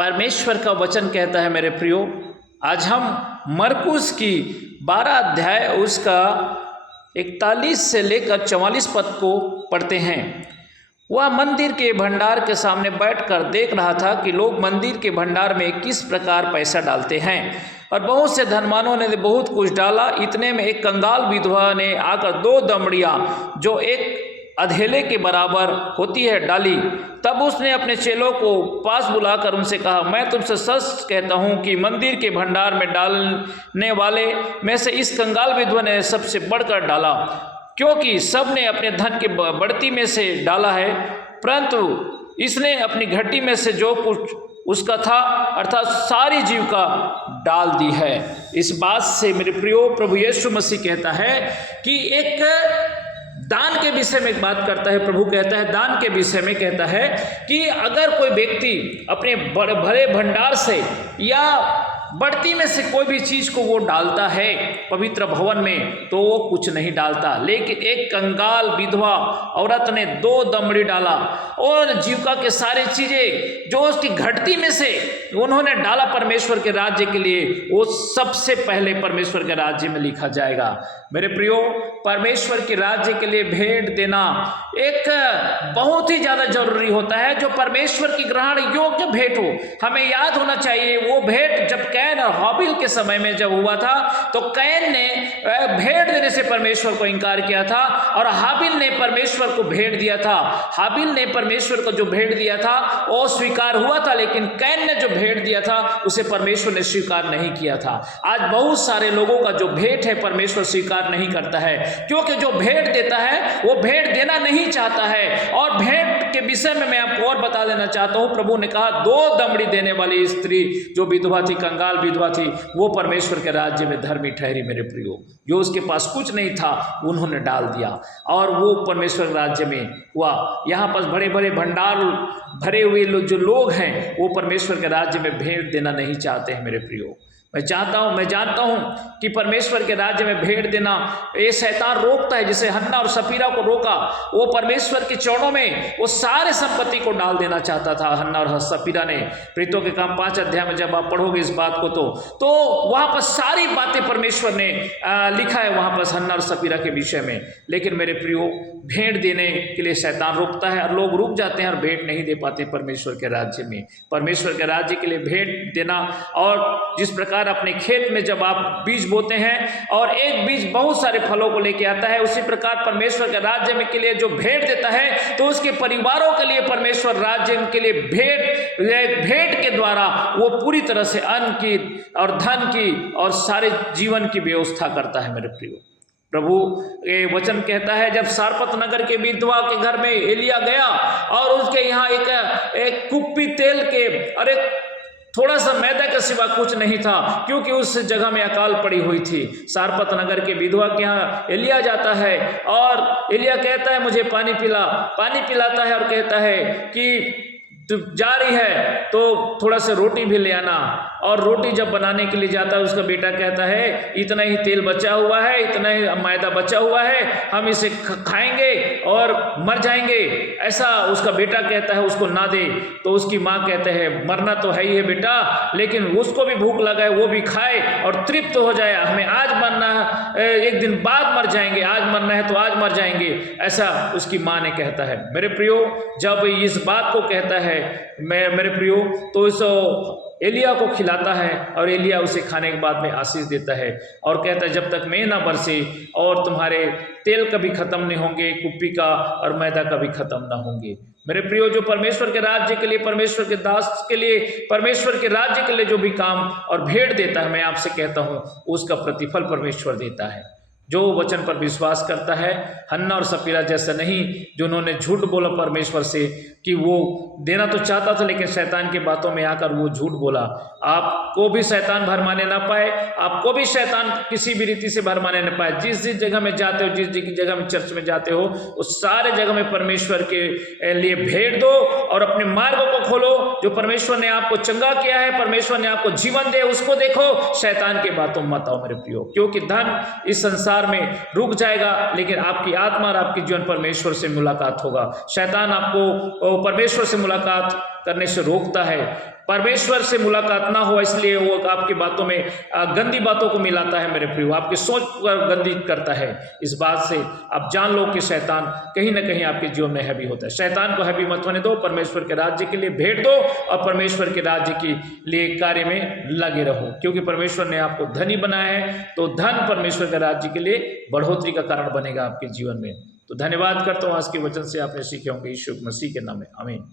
परमेश्वर का वचन कहता है मेरे प्रियो, आज हम मरकुस की 12 अध्याय उसका 41 से लेकर 44 पद को पढ़ते हैं। वह मंदिर के भंडार के सामने बैठकर देख रहा था कि लोग मंदिर के भंडार में किस प्रकार पैसा डालते हैं, और बहुत से धनवानों ने बहुत कुछ डाला। इतने में एक कंगाल विधवा ने आकर 2 दमड़ियाँ जो एक अधेले के बराबर होती है डाली। तब उसने अपने चेलों को पास बुलाकर उनसे कहा, मैं तुमसे सच कहता हूँ कि मंदिर के भंडार में डालने वाले में से इस कंगाल विधवा ने सबसे बढ़कर डाला, क्योंकि सब ने अपने धन की बढ़ती में से डाला है, परंतु इसने अपनी घटी में से जो कुछ उसका था अर्थात सारी जीविका डाल दी है। इस बात से मेरे प्रियो प्रभु यीशु मसीह कहता है कि एक दान के विषय में एक बात करता है। प्रभु कहता है दान के विषय में कहता है कि अगर कोई व्यक्ति अपने भरे भंडार से या बढ़ती में से कोई भी चीज़ को वो डालता है पवित्र भवन में, तो वो कुछ नहीं डालता। लेकिन एक कंगाल विधवा औरत ने 2 दमड़ी डाला और जीविका के सारी चीज़ें जो उसकी घटती में से उन्होंने डाला परमेश्वर के राज्य के लिए, वो सबसे पहले परमेश्वर के राज्य में लिखा जाएगा। मेरे प्रियो, परमेश्वर के राज्य के लिए भेंट देना एक बहुत ही ज़्यादा जरूरी होता है, जो परमेश्वर की ग्रहण योग्य भेंट हो। हमें याद होना चाहिए वो भेंट जब कैन और हाबिल के समय में जब हुआ था, तो कैन ने भेंट देने से परमेश्वर को इनकार किया था और हाबिल ने परमेश्वर को भेंट दिया था। हाबिल ने परमेश्वर को जो भेंट दिया था वो स्वीकार हुआ था, लेकिन कैन ने जो भेंट दिया था उसे परमेश्वर ने स्वीकार नहीं किया था। आज बहुत सारे लोगों का जो भेंट है परमेश्वर स्वीकार नहीं करता है, क्योंकि जो भेंट देता है वो भेंट देना नहीं चाहता है। और भेंट के विषय में मैं आपको और बता देना चाहता हूं, प्रभु ने कहा 2 दमड़ी देने वाली स्त्री जो विधवा थी, कंगाल विधवा थी, वो परमेश्वर के राज्य में धर्मी ठहरी। मेरे प्रियो, जो उसके पास कुछ नहीं था उन्होंने डाल दिया और वो परमेश्वर राज्य में हुआ। यहाँ पर बड़े बड़े भंडार भरे हुए जो लोग हैं वो परमेश्वर के राज्य में भेंट देना नहीं चाहते हैं। मेरे प्रियो, मैं जानता हूं कि परमेश्वर के राज्य में भेंट देना ये शैतान रोकता है। जिसे हन्ना और सफीरा को रोका, वो परमेश्वर के चरणों में वो सारे संपत्ति को डाल देना चाहता था हन्ना और सफीरा ने। प्रीतों के काम 5 अध्याय में जब आप पढ़ोगे इस बात को तो वहां पर सारी बातें परमेश्वर ने लिखा है वहां पर हन्ना और सफीरा के विषय में। लेकिन मेरे प्रियो, भेंट देने के लिए शैतान रोकता है और लोग रुक जाते हैं और भेंट नहीं दे पाते परमेश्वर के राज्य में। परमेश्वर के राज्य के लिए भेंट देना, और जिस प्रकार अपने खेत में जब आप बीज बोते हैं और एक बीज बहुत सारे फलों को लेके आता है, उसी प्रकार परमेश्वर के राज्य में के लिए जो भेंट देता है तो उसके परिवारों के लिए परमेश्वर राज्य के लिए भेंट के द्वारा वो पूरी तरह से अन्न की और धन की और सारे जीवन की व्यवस्था करता है। मेरे प्रियो, प्रभु ये वचन कहता है, जब सारपत नगर के विधवा के घर में एलिया गया और उसके यहाँ एक कुप्पी तेल के और एक थोड़ा सा मैदा के सिवा कुछ नहीं था, क्योंकि उस जगह में अकाल पड़ी हुई थी। सारपत नगर के विधवा के यहाँ एलिया जाता है और एलिया कहता है मुझे पानी पिलाता है और कहता है कि तू जा रही है तो थोड़ा सा रोटी भी ले आना। और रोटी जब बनाने के लिए जाता है, उसका बेटा कहता है इतना ही तेल बचा हुआ है, इतना ही मैदा बचा हुआ है, हम इसे खाएंगे और मर जाएंगे, ऐसा उसका बेटा कहता है उसको ना दे। तो उसकी माँ कहते हैं मरना तो है ही है बेटा, लेकिन उसको भी भूख लगा है, वो भी खाए और तृप्त हो जाए। हमें आज मरना है, एक दिन बाद मर जाएंगे, आज मरना है तो आज मर जाएंगे, ऐसा उसकी माँ ने कहता है। मेरे प्रियो, जब इस बात को कहता है मेरे प्रियो, तो इस एलिया को खिलाता है और एलिया उसे खाने के बाद में आशीष देता है और कहता है जब तक मैं ना बरसे और तुम्हारे तेल कभी खत्म नहीं होंगे, कुप्पी का और मैदा कभी खत्म ना होंगे। मेरे प्रियो, जो परमेश्वर के राज्य के लिए, परमेश्वर के दास के लिए, परमेश्वर के राज्य के लिए जो भी काम और भेंट देता है, मैं आपसे कहता हूँ उसका प्रतिफल परमेश्वर देता है। जो वचन पर विश्वास करता है, हन्ना और सफीरा जैसा नहीं, जो उन्होंने झूठ बोला परमेश्वर से कि वो देना तो चाहता था लेकिन शैतान की बातों में आकर वो झूठ बोला। आपको भी शैतान भरमाने ना पाए, आपको भी शैतान किसी भी रीति से भरमाने ना पाए। जिस जगह में जाते हो, जिस जगह में चर्च में जाते हो, उस सारे जगह में परमेश्वर के लिए भेंट दो और अपने मार्गों को खोलो। जो परमेश्वर ने आपको चंगा किया है, परमेश्वर ने आपको जीवन दे, उसको देखो, शैतान की बातों मत आओ मेरे प्रियो, क्योंकि धन इस संसार में रुक जाएगा, लेकिन आपकी आत्मा और आपकी जीवन परमेश्वर से मुलाकात होगा। शैतान आपको परमेश्वर से मुलाकात करने से रोकता है। परमेश्वर से मुलाकात ना हो इसलिए वो आपकी बातों में गंदी बातों को मिलाता है मेरे प्रियो, आपकी सोच पर गंदी करता है। इस बात से आप जान लो कि शैतान कहीं ना कहीं आपके जीवन में हैवी होता है। शैतान को हैवी मत होने दो, परमेश्वर के राज्य के लिए भेंट दो और परमेश्वर के राज्य के लिए कार्य में लगे रहो, क्योंकि परमेश्वर ने आपको धनी बनाया है। तो धन परमेश्वर के राज्य के लिए बढ़ोतरी का कारण बनेगा आपके जीवन में। तो धन्यवाद करता हूँ आज के वचन से आपने सीखे होंगे। यीशु मसीह के नाम में आमीन।